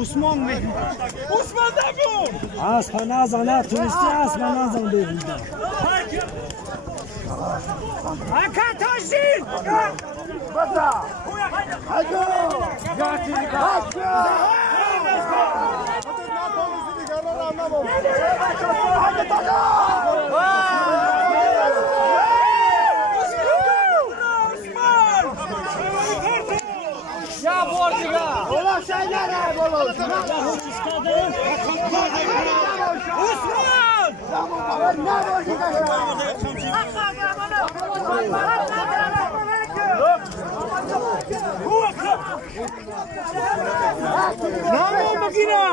Osman mi? Osman da bu. Aspanazana turisti aspanazan değildi. Akataşin! Bata! Hadi! Ya bordiga! Ola şeyler ya bolo! Osman! Namo makina!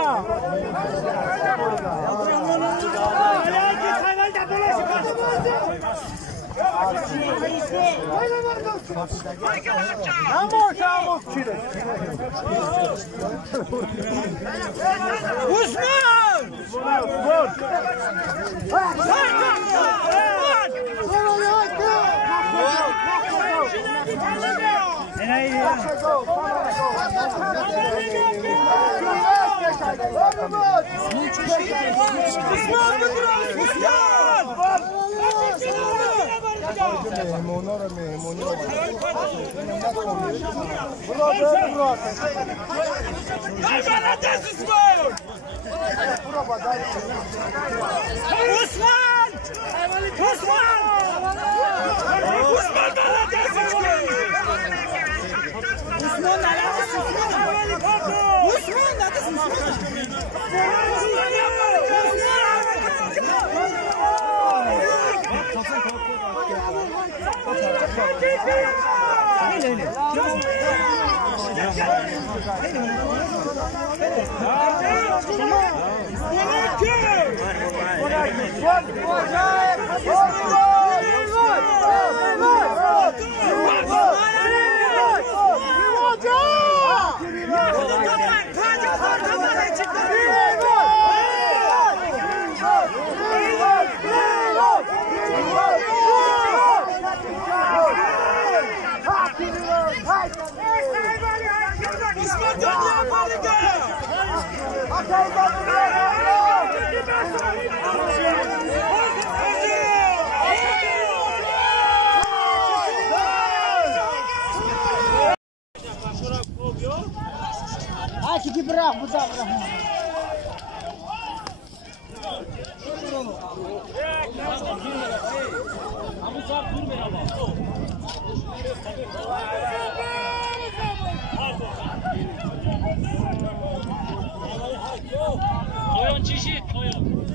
Koyun çeşit koyun.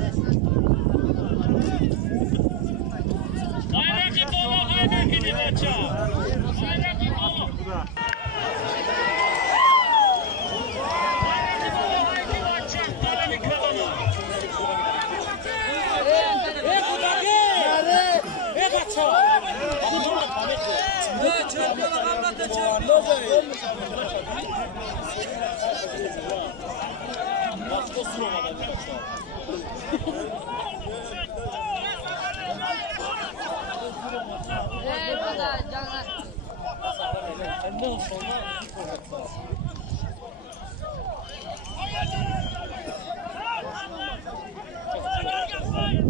Gayreti dolu gayreti baça. Gayreti dolu. Gayreti dolu gayreti baça. Gayreti kralı. baça.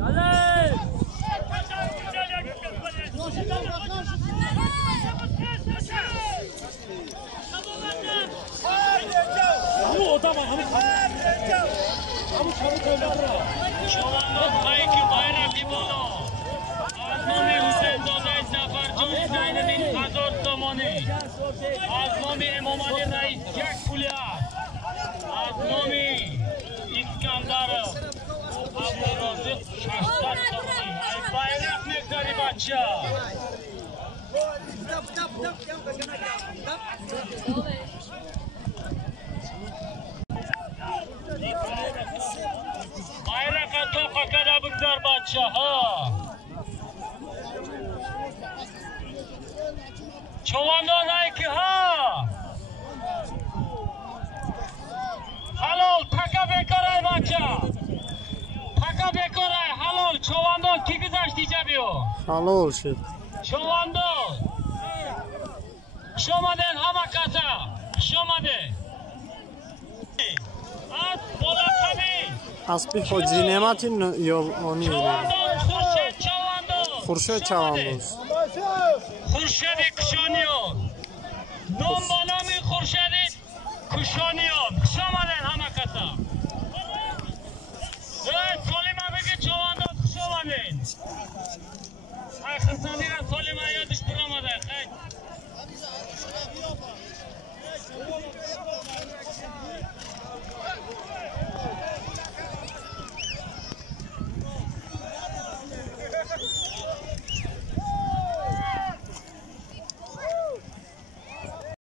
Allez! از نام امام علی رئیس یک پولیت از نام اسکندر ابوالرازق 600 تومانی bayrak مقداری بچه bayrak atoqa kada bugdar بچه ها چواندان ایکی ها حلال تکا بکارای بچه تکا بکارای حلال چواندان کی گذاشت دیجا بیو حلال شد چواندان شما دین همه کسا شما دین از بالا کمی اسبی حاجی نعمتی یا آنی چواندان خورشید چواندان خورشید چواندان خورشید کشانیان نام با نام خورشید کشانیان شما دین